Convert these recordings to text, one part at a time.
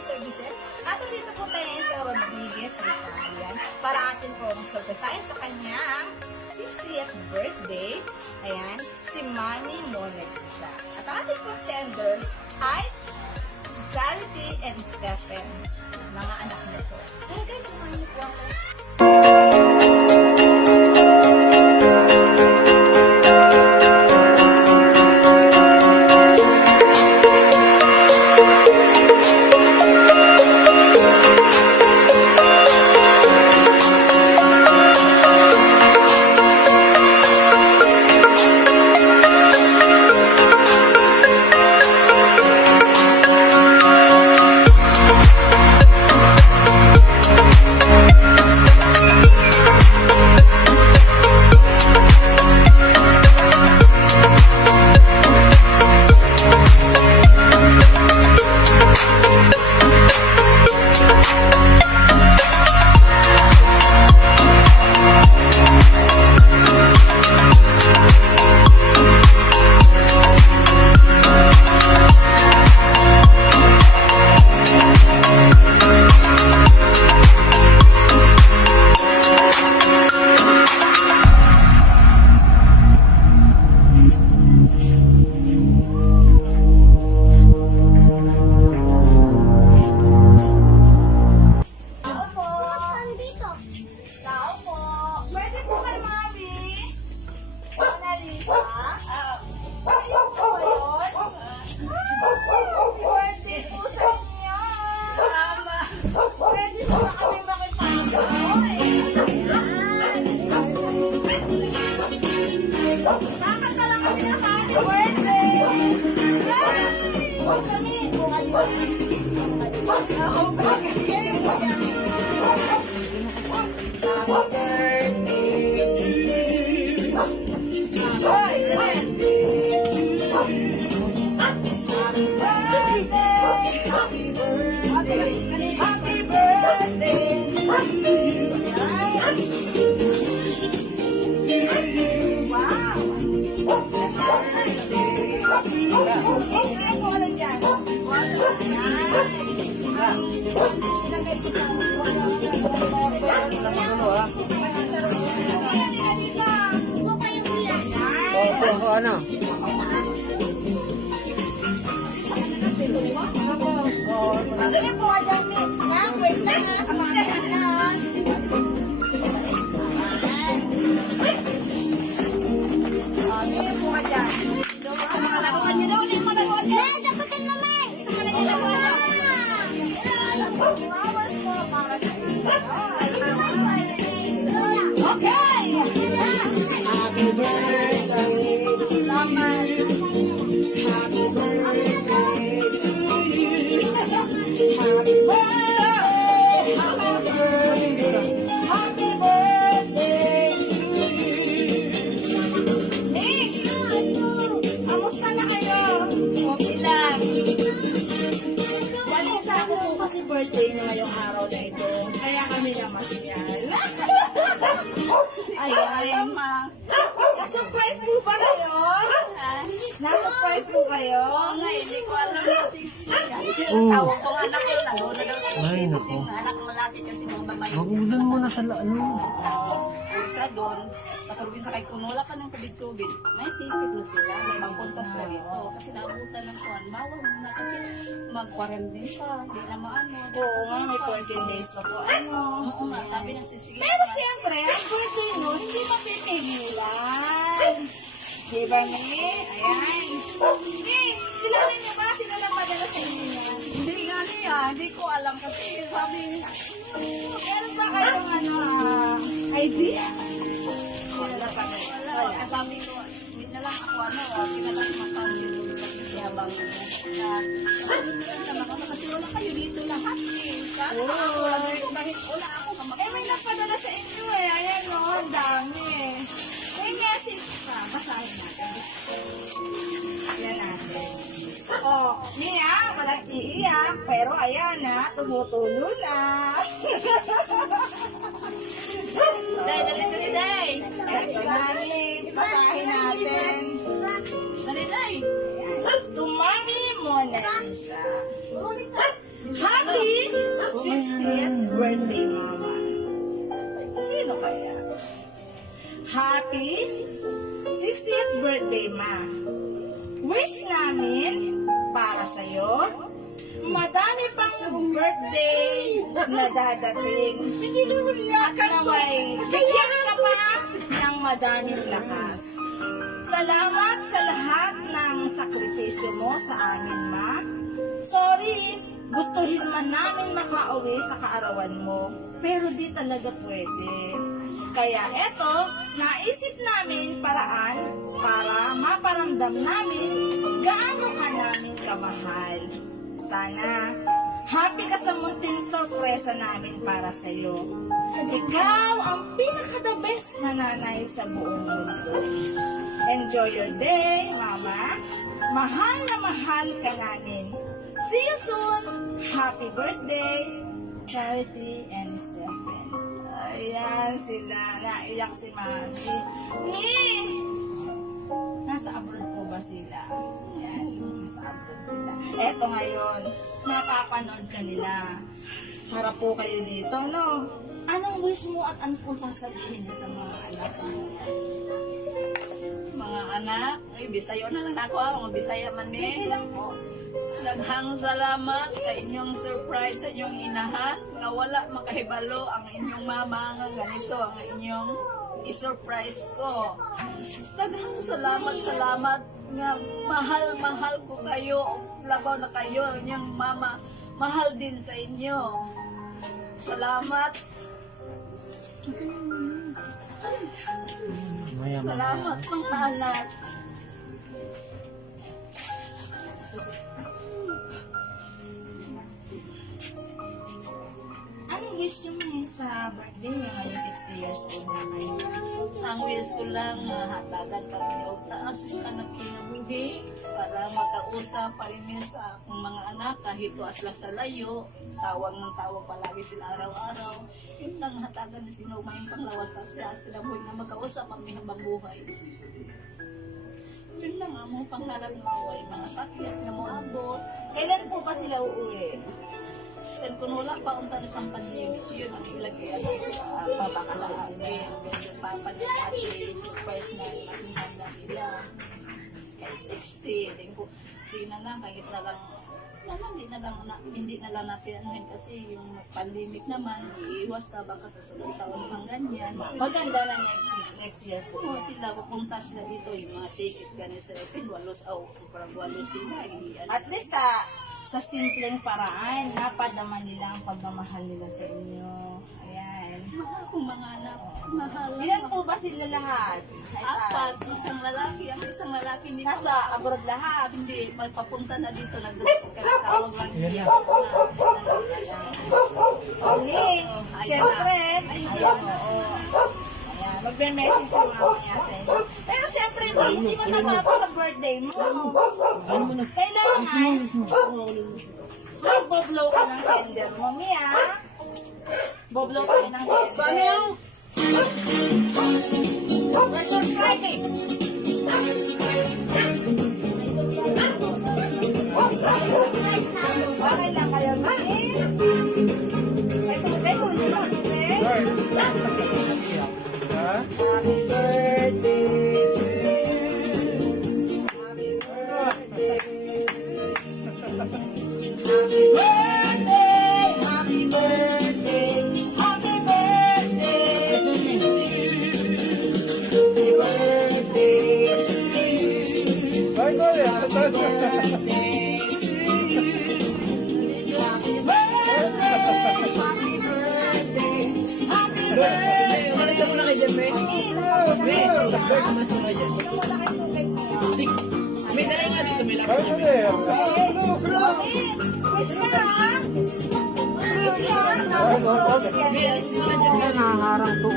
services. At dito po tayo sa Rodriguez, Rizal. Para atin pong surprisahin sa kanyang 60th birthday. Ayan, si Mami Mona Lisa. At ang ating po sender ay si Charity and Stephen. Mga anak na po. Kaya guys, samahan niyo po ako. Ano? Dali po ka dyan, miss. Yan, wait lang ha. Samahan ka na. Dali po ka dyan. Malakuan niyo daw. Dali malakuan niyo. Dali, dapatin mo, may. Flowers po para sa inyo. Okay. Happy birthday to you. Happy birthday to you. Happy birthday, happy birthday, happy birthday to you. Nick! Kamusta na kayo? Okay lang. Balita ko po kasi birthday niya ngayong araw na ito. Kaya kami namasyal. Ay, ma. Na-surprise po ba kayo? Na-surprise po kayo? Oo nga, hindi ko alam kasi tawag ko nga anak ko, naguna daw sa Ay, Facebook nako. yung anak malaki kasi mga babae. Magulan mo na sa ano. Isa doon, kapag sa kay Kunola pa ng COVID-COVID, may ticket na sila, may pangpunta sila dito. Kasi naabutan ng kuwan, bawal na kasi mag-quarantine pa, hindi na maano. Oo nga, may 14 days pa po. Ano? Oo nga, sabi na sisigil. Pero siyempre, ang birthday mo, hindi mapipigilan. Di ba, May? Ayan. Hey, kilala niyo ba? Sino nagpadala sa inyo yan? Hindi nga niya, hindi ko alam kasi sabi niya. Meron ba kayong idea? Wala pa na. Wala. Kasi sabi ko, hindi na lang ako hindi na lang makawin yung habang kasi wala kayo dito lahat eh. Kahit wala ako May nagpadala sa inyo eh. Ayan o, ang dami. May message pa. Basahin natin. Ayan natin. Oh, Mia, walang iiyak. Pero ayan na, tumutulo na. Day. Ito na, Nick. Basahin natin. Day. Ayan. To Mami Mona Lisa. Happy 60th birthday, Mama. Sino kaya? Happy 60th birthday, Ma. Wish namin para sa'yo, madami pang birthday na dadating. At naway, bigyan ka pa ng madaming lakas. Salamat sa lahat ng sakripisyo mo sa amin, Ma. Sorry, gustuhin man namin makauwi sa kaarawan mo, pero di talaga pwede. Kaya eto, naisip namin paraan para maparamdam namin gaano ka namin kamahal. Sana, happy ka sa munting sorpresa namin para sa'yo. Ikaw ang pinaka-the best na nanay sa buong mundo. Enjoy your day, Mama. Mahal na mahal ka namin. See you soon. Happy birthday, Charity and Stephen. Ayan sila. Naiyak si Mami. Mi! Nasa abroad po ba sila? Ayan, nasa abroad sila. Eto ngayon, napapanood ka nila. Harap po kayo dito, no? Anong wish mo at ano po sasabihin niyo sa mga anak mo? Mga anak, ay Bisaya na lang ako, mga Bisaya man Sige me. lang po. Daghang salamat sa inyong surprise sa inyong inahan nga wala makahibalo ang inyong mama nga ganito ang inyong i-surprise ko. Daghang salamat nga mahal ko kayo, labaw na kayo ang inyong mama, mahal din sa inyo. Salamat. Salamat mga anak. Anong wish niyo mo sa birthday niya ngayon 60 years old na ngayon? Ang wish ko lang hatagan kami og taas ka na kinabuhi para makausap pa rin sa akong mga anak kahit tuas lang sa layo, tawag ng tawag palagi sila araw-araw. Yun lang hatagan na sino may panglawas sa taas sila buhay na makausap ang habang buhay. Yun lang ang mga pangarap na way, mga sakit na mo abot. Kailan po ba sila uuwi? Then kung wala pa unta na sa pandemic, yun ang ilagay sa papakalabi. Medyo papalit natin, surprise na ihanda nila. Kay 60, din ko, sina lang, kahit na lang, hindi na lang natin anuhin kasi yung pandemic naman, iiwas na baka sa sunod taon pang ganyan. Maganda na next year po. Kung sila, pupunta sila dito, yung mga ticket ganyan sa April, parang walos sila. At least sa simpleng paraan, napadama nila ang pagmamahal nila sa inyo. Ayan. Mahal kong mga anak, mahal. Ilan po ba sila lahat? Apat, isang lalaki, ang isang lalaki hindi Nasa abroad lahat. hindi, magpapunta na dito, nagkakawag lang niya. Okay. Siyempre, ayan, oo. Ayan, magbe-message si mama niya sa inyo. Pero siyempre, hindi mo natapos sa birthday mo. Kailangan, magboblow ka ng candle mo, Mia. Boblow ka ng candle. Virtual Friday. Okay lang kayo, Mia. Ito, Happy birthday to you. Happy birthday. Happy birthday. Happy birthday. Happy birthday to you. Happy birthday to you. Happy birthday to you. Happy birthday. Happy birthday. Happy birthday. Sa muna kay Jembe. May dala nga dito, may laptop. Wish ka ha? Wish ka? May alis na nga dyan. Nangaharang to.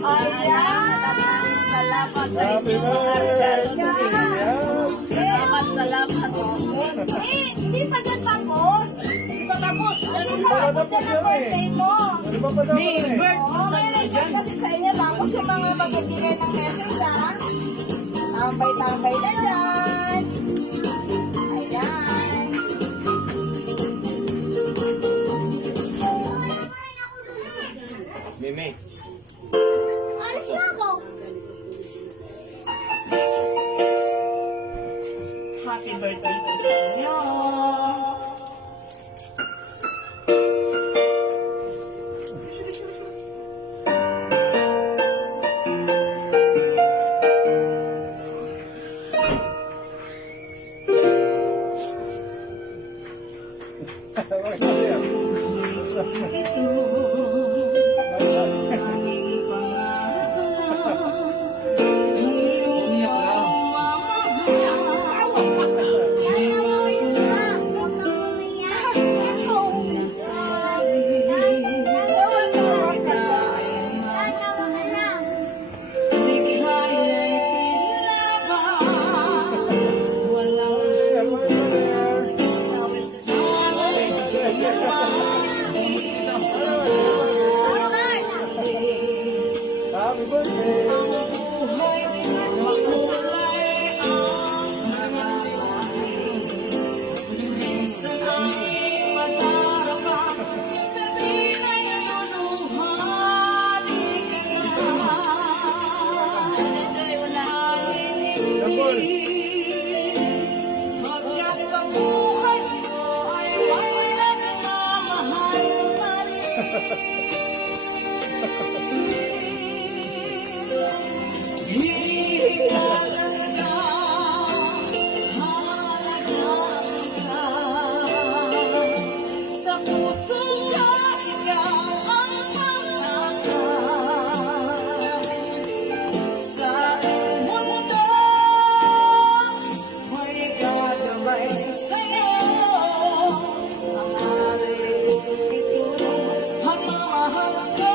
Ayan! Salamat sa inyong mga regalo. Salamat. Hindi pa dyan tapos. Hindi pa tapos. Ano pa? Tapos na ang birthday mo. May bird. Oo, may request kasi sa inyo. Tapos yung mga magbibigay ng message ha. Tambay-tambay na dyan. Ayan. tanging pangarap ng iyong Happy birthday! Pagkat sa buhay ko ay may nagmamahal pa Hihingatan ka, halagaan ka, sa puso ka ikaw ang pag-asa. Sa aking mundo, may gagabay sa'yo. Ang aray kong ito, ang mamahal ko.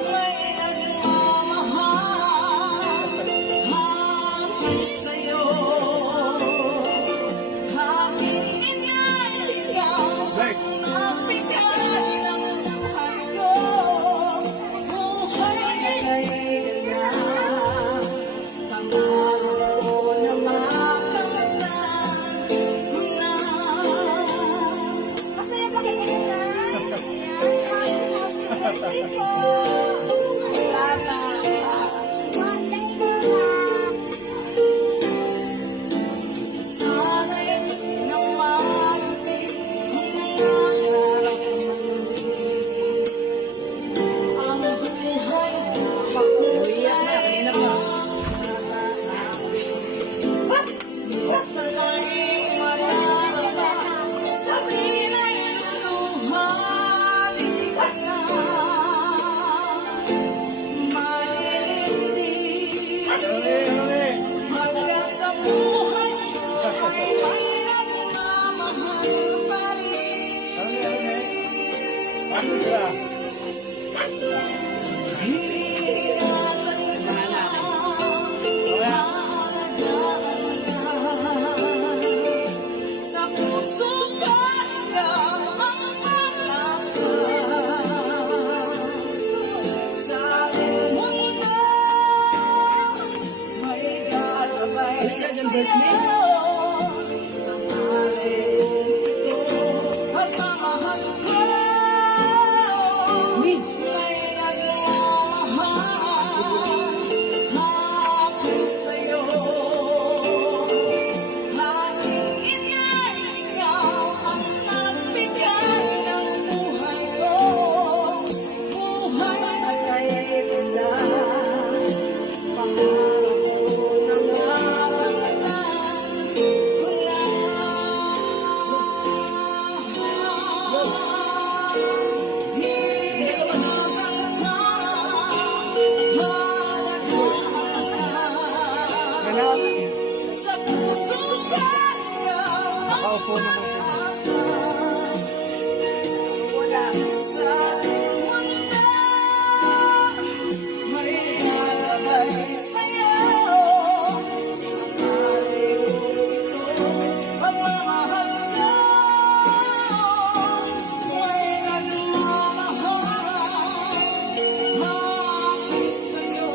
May nagmamahal, happy sa'yo. Aking ikaw, ang nabigay ng buhay ko. Buhay na kaibigan, pangarap ko na makamtan ko na. Masaya ba kayo na? Happy birthday po! Sana'y napagising ang nangarap ang buhay makulay basta tayong mararaba sa pinay luhali ka na malilindi hanggang sa buhay ay may nagmamahal pa rin. Ano sila? Sa puso ka ikaw ang pag-asa. Sa aking mundo may gagabay sa'yo. Ang aray ito at mamahal ko. May nagmamahal, happy sa'yo. Aking inay, ikaw ang nagbigay ng buhay ko. Buhay na kaibigan, pangarap ko na makamtan ko na. Ganun. Sa puso ka ikaw ang Nakaupo naman sila. wala sa ating mundo may gagabay sa'yo. Ang aray kong ito, ang mamahal ko. May nagmamahal, happy sa'yo.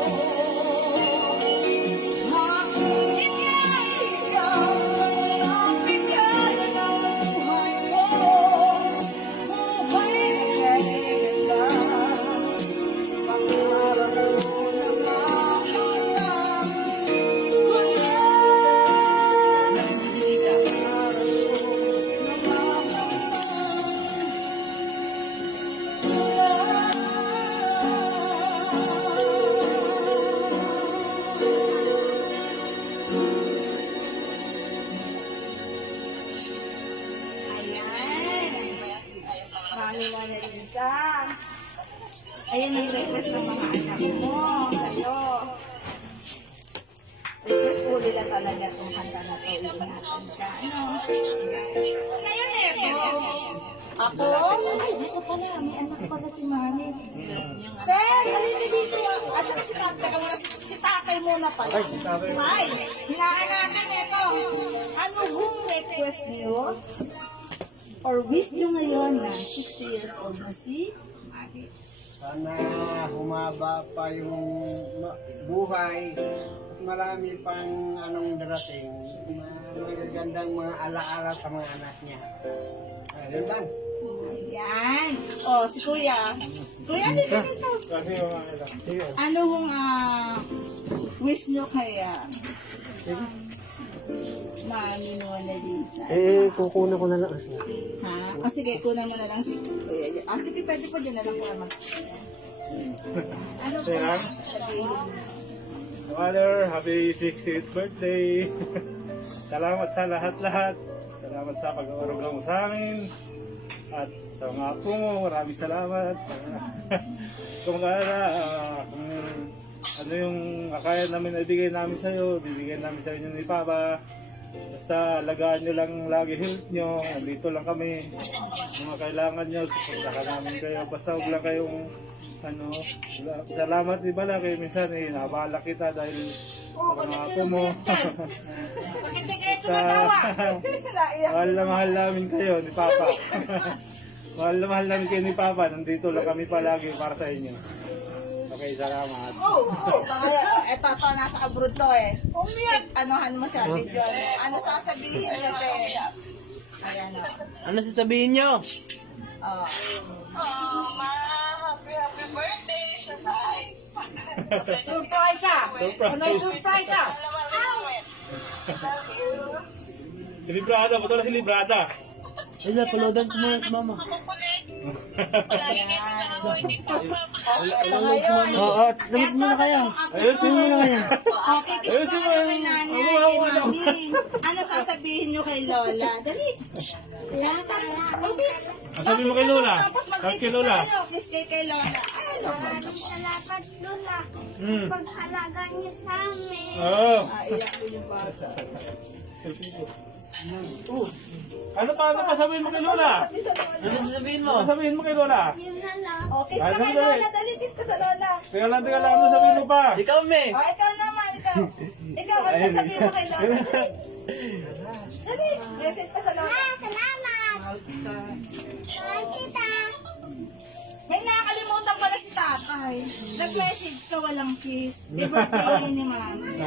Aking inay, ikaw ang nagbigay ng Mami Mona Lisa. Ayan ang request ng mga anak mo. Sa'yo. Request po nila talaga itong kanta na to. Iingatan ka. Ano? Ngayon ito. Ako? Ay, dito pala. May anak pala si Mami. Sir, halika dito. At saka si tatay ka muna. Si tatay muna pala. Ay, si tatay. Ay, hinaanakan ito. Ano hong request niyo? Or wish nyo ngayon na 60 years old na si Mami? Sana humaba pa yung buhay at marami pang anong darating. Magagandang mga alaala sa mga anak niya. Ayun lang. Ayan. O, si Kuya. Kuya, dito dito. Kasi yung mga ito. Sige. Ano hong wish nyo kaya? Mami Mona Lisa. Kukunan ko na lang. Ha? O sige, kunan mo na lang si Kuya. Sige, pwede po dyan na lang po mag... Ano po? Ayan. Mother, happy 60th birthday. Salamat sa lahat-lahat. Salamat sa pag-aaruga mo sa amin. At sa mga apo mo, maraming salamat. Kung kung ano yung kaya namin ibigay namin sa'yo, bibigyan namin sa inyo ni Papa. Basta alagaan nyo lang lagi health nyo. Nandito lang kami. Mga kailangan nyo, supportahan namin kayo. Basta huwag lang kayong salamat di ba kay minsan nabala kita dahil sa mga apo mo. Basta mahal na mahal namin kayo ni Papa. Mahal na mahal namin kayo ni Papa. Nandito lang kami palagi para sa inyo. Okay, salamat. Eto, nasa abroad to eh. Anuhan mo siya, video. Ano sasabihin niyo, te? Ayan o. Ano sasabihin nyo? Oh. Happy birthday! Surprise! Surprise ka! Ano yung surprise ka? Si Librada, ba't wala si Librada? Ay, nakulodan ko muna sa mama. Ito ngayon. Oo, damit muna kayo. Ayusin mo na kayo. Okay, kiss mo kayo kay nanay, kay mami. Ano sasabihin niyo kay Lola? Dali. Sabi mo kay Lola. Tapos Sabi kay mag-kiss Lola. kayo. Kiss kayo kay Lola. Ay, Lola. Salamat, Lola. Hmm. Pag-alaga niyo sa amin. Oo. Iyak ko yung bata. Ano pa sabihin mo kay Lola? Ano sasabihin mo? Ano sabihin mo kay Lola? Yun na lang. Oh, kiss ka kay Lola. Dali, kiss ka sa Lola. Teka lang, ano sabihin mo pa? Ikaw, me. Oh, ikaw naman, ikaw. Ikaw, ano sasabihin mo kay Lola? Dali. Dali, message ka sa Lola. Salamat. Salamat kita. May nakakalimutan pala si tatay. Nag-message ka, walang kiss. Di birthday ni mami.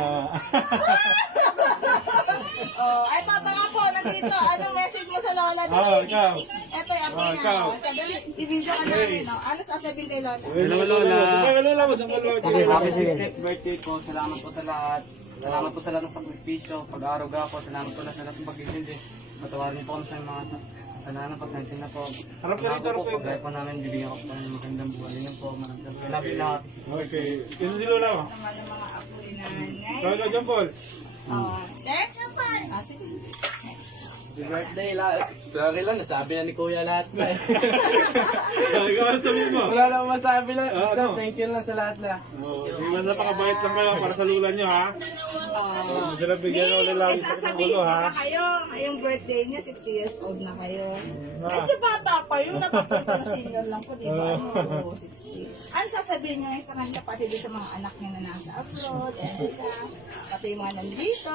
Oh, ay tata nga po, nandito. Anong message mo sa Lola? Oo, ikaw. Ito, Oh, ikaw. Dali, i-video ka namin. Oh. Ano sasabihin kay Lola? Hello, Lola. Kay Lola mo, saan ka Lola? Happy 60th birthday po. Salamat po sa lahat. Salamat po sa lahat ng sakripisyo, pag-aaruga po. Salamat po sa lahat ng pag-isindi. Matawarin po kami sa mga kasalanan, pasensya na po. Harap ka rito, harap ka Pag-gaya po namin, bibigyan ko po ng magandang buhay. Yun po, maraming love you lahat. Okay. Kisa si Lola mo. Naman ng mga apo ni nanay. Kaya ka dyan, Paul. Oh, next. Ah, sige. Happy birthday lahat. Sorry lang, nasabi na ni Kuya lahat na eh. Ikaw, ano sabihin mo? Wala lang masabi lang. Basta ano? thank you lang sa lahat na. Mas napakabait lang kayo para sa Lola nyo, ha? Oh. Sila bigyan May ulit lang sa sasabihin ulo, ko ha? ba kayo? Ngayong birthday niya, 60 years old na kayo. Medyo bata pa, yung napapunta na senior lang po, di ba? Ano, 60. Ano sasabihin niyo ngayon sa kanya, pati doon sa mga anak niya na nasa abroad, yan sila, pati yung mga nandito.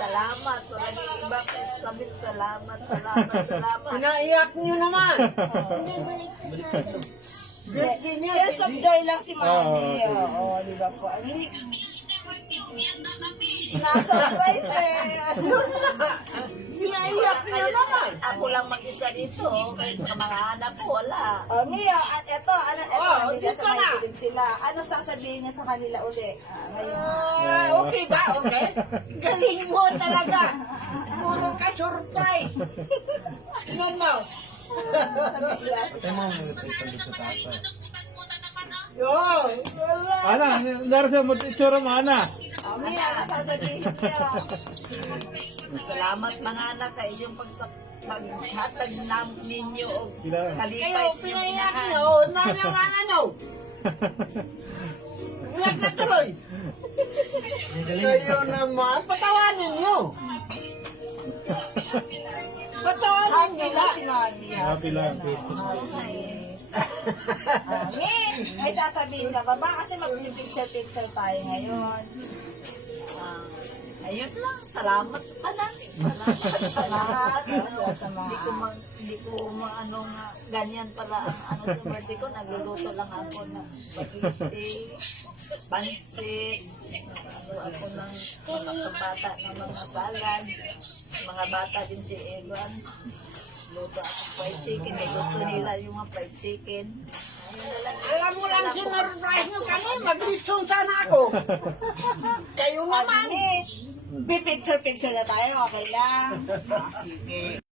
Salamat. Walang ibang estabit. Salamat. Pinaiyak niyo naman! Birthday niya! Tears of joy lang si Mami. Oo, di ba po? Na-surprise eh. Pinaiyak niyo naman! Ako lang mag-isa dito. Kahit mga anak ko, wala. Oh, Mia, at eto, Oh, kanila dito sa na. makikinig sila. Ano sasabihin niya sa kanila uli? Ngayon. Okay ba? Okay? Galing mo talaga! Puro ka surprise! No, no! Yo! Wala! Ana, narasa mo itsura mo, Ana. Oh, Mia, ano sasabihin niya? Salamat mga anak sa inyong maghatag ninyo o Kailangan. kalipay Kayo, sa pinayak inyong nyo, nanangan nyo. Iyak na tuloy. Kayo naman, patawanin nyo. Patawanin nyo Happy na. na si Mami. Happy lang. Min, may sasabihin ka pa ba? Kasi mag-picture-picture tayo ngayon. Ayun lang, salamat sa tanan. Salamat sa lahat. Sa mga... Hindi ko ano nga, ganyan pala ang ano sa birthday ko. Nagluluto lang ako ng spaghetti, pansit, ako ng mga bata ng mga salad, mga bata din si Evan. Luto ako fried chicken, eh, gusto nila yung mga fried chicken. Ayun na lang. Alam mo lang, sinurprise nyo kami, mag-lechon sana ako. Kayo naman. Pipicture-picture na tayo, okay lang? Sige.